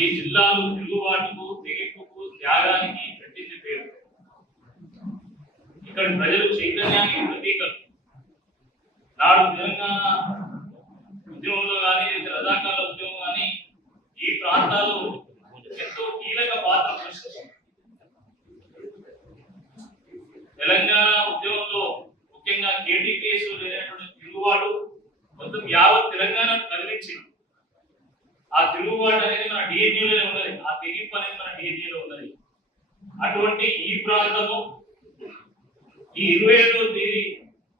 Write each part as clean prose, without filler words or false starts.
ఈ జిల్లాలు తిరుగుబాటుకు తెగింపుకు త్యాగానికి పెట్టింది పేరు. ఇక్కడ ప్రజలు చైతన్యానికి ప్రతీకలు. నాడు తెలంగాణ ఉద్యమంలో కానీ రజాకాల ఉద్యమం కానీ ఈ ప్రాంతాలు ఎంతో కీలక పాత్ర పోషించింది. తెలంగాణ ఉద్యమంలో ముఖ్యంగా కేటీపీఎస్ లేనటువంటి తిరుగుబాటు మొత్తం యావత్ తెలంగాణను కదిలించింది. ఆ తిరుగుబాటు అనేది మన డిఎన్ఏలోనే ఉన్నది, ఆ తెగింపు అనేది మన డిఎన్ఏలో ఉన్నది. అటువంటి ఈ ప్రాంతము ఈ 27వ తేదీ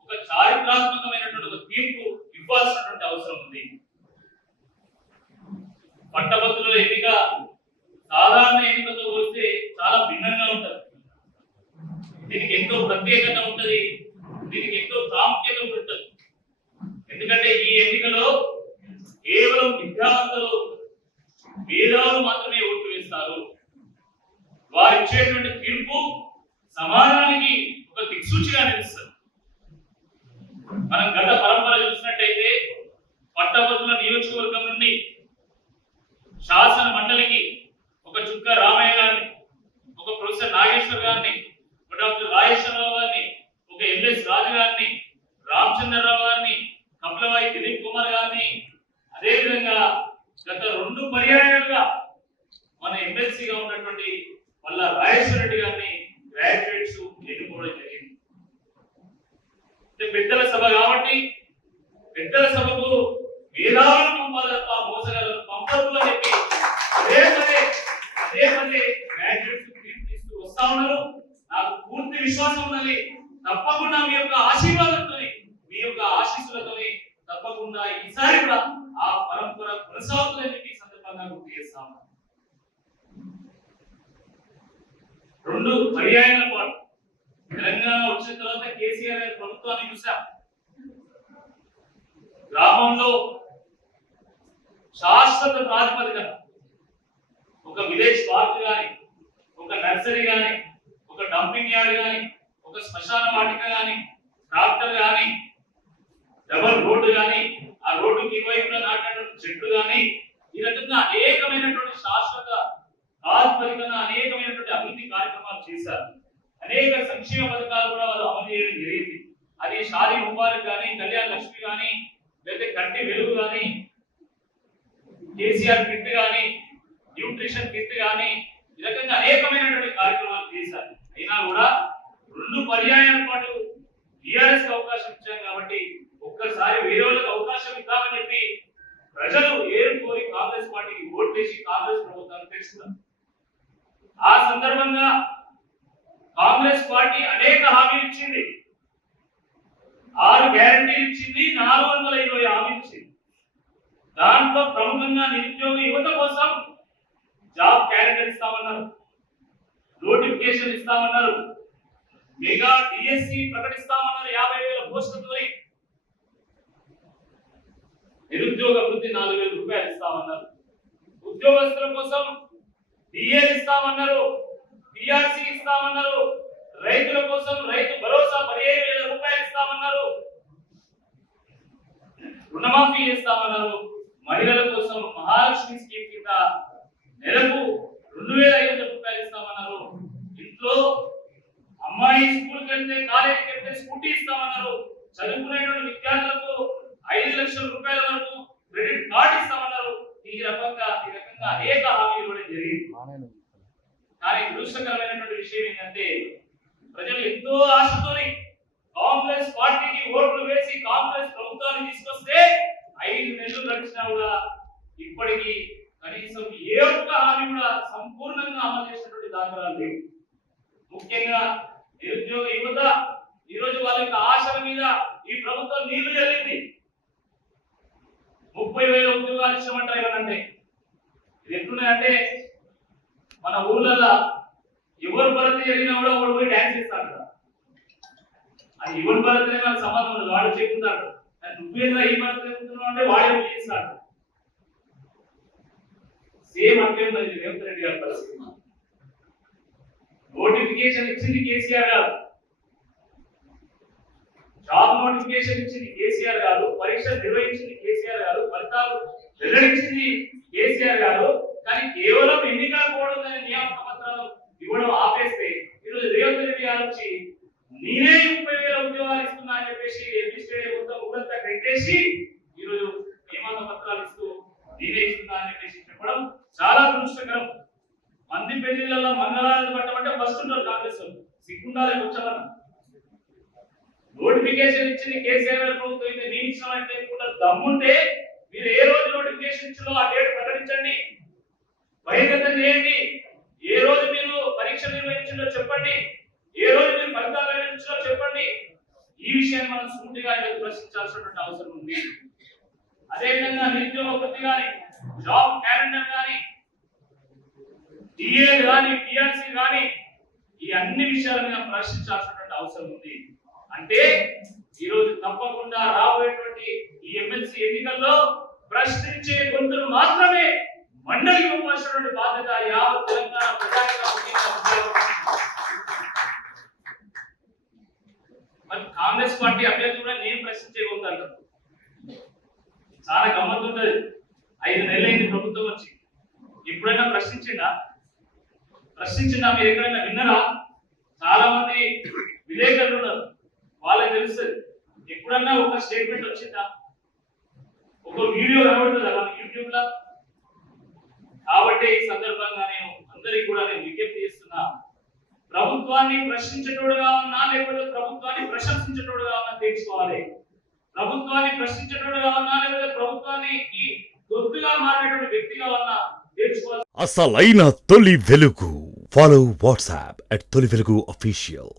ఒక చారిత్రాత్మకమైనటువంటి ఒక తీర్పు ఇవ్వాల్సినటువంటి అవసరం ఉంది. పట్టభద్రుల ఎన్నిక సాధారణ ఎన్నికతో పోలిస్తే చాలా భిన్నంగా ఉంటుంది. దీనికి ఎంతో ప్రత్యేకత ఉంటుంది, దీనికి ఎంతో ప్రాముఖ్యత ఉంటుంది. ఎందుకంటే ఈ ఎన్నికలో కేవలం విద్యావంతులు మేధావులు మాత్రమే ఓటు వేస్తారు. వారు ఇచ్చేటువంటి తీర్పు సమాజానికి ఒక దిక్సూచిగా నిలుస్తుంది. మనం గత పరంపర చూసినట్టయితే పట్టభద్రుల నియోజకవర్గం నుండి శాసన మండలికి ఒక చుక్క రామయ్య గారిని, ఒక ప్రొఫెసర్ నాగేశ్వర్ గారిని, ఒక డాక్టర్ రాజేశ్వరరావు గారిని, ఒక ఎంఎస్ రాజు గారిని, రామచంద్రరావు గారిని, కపిలవాయి దిలీప్ కుమార్ గారిని, అదేవిధంగా గత 2 పర్యాయాలుగా మన ఎమ్మెల్సీగా ఉన్నటువంటి వల్ల రాజేశ్వర రెడ్డి గారిని గ్రాడ్యుయేట్స్ ఎన్నుకోవడం జరిగింది. పెద్దల సభ కాబట్టి పెద్దల సభకు మేధావులను పంపాలి తప్ప మోసగాలను పంపద్దు అని చెప్పి అదే పదే గ్రాడ్యుయేట్స్ తీర్పిస్తూ వస్తా ఉన్నారు. నాకు పూర్తి విశ్వాసం ఉన్నది, తప్పకుండా మీ యొక్క ఆశీర్వాదంతో మీ యొక్క ఆశీస్సులతో తప్పకుండా ఈసారి కూడా ఆ పరంపర కొనసాగుతుందని చెప్పి సందర్భంగా గుర్తు చేస్తాం. 2 పర్యాయాల పాటు తెలంగాణ వచ్చిన తర్వాత కేసీఆర్ గారి ప్రభుత్వాన్ని చూసాం. గ్రామంలో శాశ్వత ప్రాతిపదికన ఒక విలేజ్ పార్క్ గాని, ఒక నర్సరీ గాని, ఒక డంపింగ్ యార్డ్ గాని, ఒక శ్మశాన వాటిక గాని, ట్రాక్టర్ గాని, డబల్ రోడ్డు గాని, ఆ రోడ్డుకి ఇరువైపులా నాటినటువంటి చెట్లు గాని, ఈ రకంగా అనేకమైనటువంటి శాశ్వత ప్రాతిపదికన అనేకమైనటువంటి అభివృద్ధి కార్యక్రమాలు చేశారు. అనేక సంక్షేమ పథకాలు కూడా వాళ్ళు అమలు చేయడం జరిగింది. అది షాదీ ముబారక్ కానీ, కళ్యాణ లక్ష్మి కానీ, లేదా కంటి వెలుగు కానీ, కేసీఆర్ కిట్ కానీ, న్యూట్రిషన్ కిట్ కానీ, ఈ రకంగా అనేకమైనటువంటి కార్యక్రమాలు చేశారు. అయినా కూడా 2 పర్యాయాల పాటు టీఆర్ఎస్ కి అవకాశం ఇచ్చాం కాబట్టి ఒక్కసారి వేరే వాళ్ళకి అవకాశం ఇద్దామని చెప్పి ప్రజలు ఏరుకోరి కాంగ్రెస్ పార్టీకి ఓటు వేసి కాంగ్రెస్ ప్రభుత్వాన్ని తెలుసుకున్నారు. ఆ సందర్భంగా కాంగ్రెస్ పార్టీ అనేక హామీలు ఇచ్చింది. 6 గ్యారంటీలు ఇచ్చింది, 420 హామీలు ఇచ్చింది. దాంట్లో ప్రముఖంగా నిరుద్యోగ యువత కోసం జాబ్ క్యాలెండర్ ఇస్తామన్నారు, నోటిఫికేషన్ ఇస్తామన్నారు, మెగా డిఎస్సి ప్రకటిస్తామన్నారు 50,000 పోస్టులతో. నిరుద్యోగ వృత్తి 4,000 రూపాయలు ఇస్తామన్నారు. ఉద్యోగస్తుల కోసం డిఎల్ ఇస్తామన్నారు, పిఆర్సి ఇస్తామన్నారు. రైతుల కోసం రైతు భరోసా 15,000 రూపాయలు ఇస్తామన్నారు. రుణమాఫీ చేస్తామన్నారు. మహిళల కోసం మహాలక్ష్మి స్కీమ్ కింద నెలకు 2,500 రూపాయలు ఇస్తామన్నారు. ఇంట్లో అమ్మాయి స్కూల్కి వెళ్తే కాలేజీకి వెళ్తే స్కూటీ ఇస్తామన్నారు. చదువుకునేటువంటి విద్యార్థులకు 5 లక్షల రూపాయల వరకు క్రెడిట్ కార్డు ఇస్తామన్నారు. ఈ రకంగా అనేక హామీలు ఇవ్వడం జరిగింది. కానీ దురదృష్టకరమైనటువంటి విషయం ఏంటంటే ప్రజలు ఎంతో ఆశతోని కాంగ్రెస్ పార్టీకి ఓట్లు వేసి కాంగ్రెస్ ప్రభుత్వాన్ని తీసుకొస్తే 5 నెలలు గడిచినా కూడా ఇప్పటికీ కనీసం ఏ ఒక్క హామీ కూడా సంపూర్ణంగా అమలు చేసినటువంటి దాఖలాలు లేవు. ముఖ్యంగా నిరుద్యోగ యువత ఈ రోజు వాళ్ళ యొక్క ఆశల మీద ఈ ప్రభుత్వం నీళ్లు చల్లింది. 30,000 ఉద్యోగాలు ఇచ్చామంటారు. ఏమనంటే ఇది ఎట్లున్నాయంటే మన ఊర్లలో ఎవరు భరతి జరిగినా కూడా ఒకడు పోయి డ్యాన్స్ చేస్తాడు కదా. అది ఎవరి భరతనే మనకు సంబంధం ఉండదు, వాడు చెప్తాడు. నువ్వేదా ఈ భరత చెప్తున్నావు అంటే వాడే చేస్తాడు. సేమ్ అట్లే ఉన్నది రేవంత్ రెడ్డి గారి పరిస్థితి. నోటిఫికేషన్ ఇచ్చింది కేసీఆర్ గారు, జాబ్ నోటిఫికేషన్ ఇచ్చింది కేసీఆర్ గారు, పరీక్షలు నిర్వహించింది కేసీఆర్ గారు, ఫలితాలు వెల్లడించింది కేసీఆర్ గారు. కానీ కేవలం ఎన్నికల కోడ్ అనే నియామక పత్రాలు ఇవ్వడం ఆపేస్తే ఈరోజు రేవంత్ రెడ్డి గారు వచ్చి నేనే 30,000 ఉద్యోగాలు ఇస్తున్నా అని చెప్పేసి ఎంపీ స్టేడియం మొత్తం ఊరంతా కట్టేసి ఈరోజు నియామక పత్రాలు ఇస్తూ నేనే ఇస్తున్నా అని చెప్పేసి చెప్పడం చాలా దురదృష్టకరం. మంది పెళ్లిళ్ళలో మంగళాలను పట్టమంటే ఫస్ట్ ఉంటారు కాంగ్రెస్ వాళ్ళు, సిగ్గుండాలి వచ్చామన్న. నోటిఫికేషన్ ఇచ్చింది కేసీఆర్ ప్రభుత్వం, ఇది నేను ఇచ్చినామంటే కూడా దమ్ముంటే మీరు ఏ రోజు నోటిఫికేషన్ ఇచ్చిందో ఆ డేట్ ప్రకటించండి, బహిర్గతం చేయండి. ఏ రోజు మీరు పరీక్షలు నిర్వహించిందో చెప్పండి, ఏ రోజు మీరు ఫలితాలు నిర్వహించిందో చెప్పండి. ఈ విషయాన్ని మనం సూటిగా ప్రశ్నించాల్సినటువంటి అవసరం ఉంది. అదేవిధంగా నిరుద్యోగ వృత్తి కానీ, జాబ్ క్యాలెండర్ కానీ, డిఏ కానీ, పిఆర్సీ కానీ, ఈ అన్ని విషయాల మీద ప్రశ్నించాల్సినటువంటి అవసరం ఉంది. అంటే ఈరోజు తప్పకుండా రాబోయేటువంటి ఈ ఎమ్మెల్సీ ఎన్నికల్లో ప్రశ్నించే గొంతులు మాత్రమే మండలికి ఇవ్వాల్సినటువంటి బాధ్యత యావత్ తెలంగాణ మరి కాంగ్రెస్ పార్టీ అభ్యర్థులు కూడా నేను ప్రశ్నించే గొంతాను. చాలా గమ్మత్తుంటది. 5 నెలలైంది ప్రభుత్వం వచ్చి, ఎప్పుడైనా ప్రశ్నించిందా? మీరు ఎక్కడైనా విన్నారా? చాలా మంది విలేకరులు ఉన్నారు, వాళ్ళకి తెలుస్తుంది. ఎప్పుడన్నా ఒక స్టేట్మెంట్ వచ్చిందా? ఒక వీడియో కనబడుతుందా మన యూట్యూబ్ లో? కాబట్టి ఈ సందర్భంగా నేను అందరికీ కూడా విజ్ఞప్తి చేస్తున్నా, ప్రభుత్వాన్ని ప్రశ్నించేటోడుగా ఉన్నా లేకపోతే ప్రభుత్వాన్ని ప్రశంసించేటోడుగా ఉన్నా తెలుసుకోవాలి. ప్రభుత్వాన్ని ప్రశ్నించేటోడుగా ఉన్నా లేకపోతే ప్రభుత్వాన్ని దొద్దుగా మారేటువంటి వ్యక్తిగా ఉన్నా తెలుసుకోవాలి. అసలైన తొలి వెలుగు. ఫాలో వాట్సాప్ @తొలి వెలుగు official.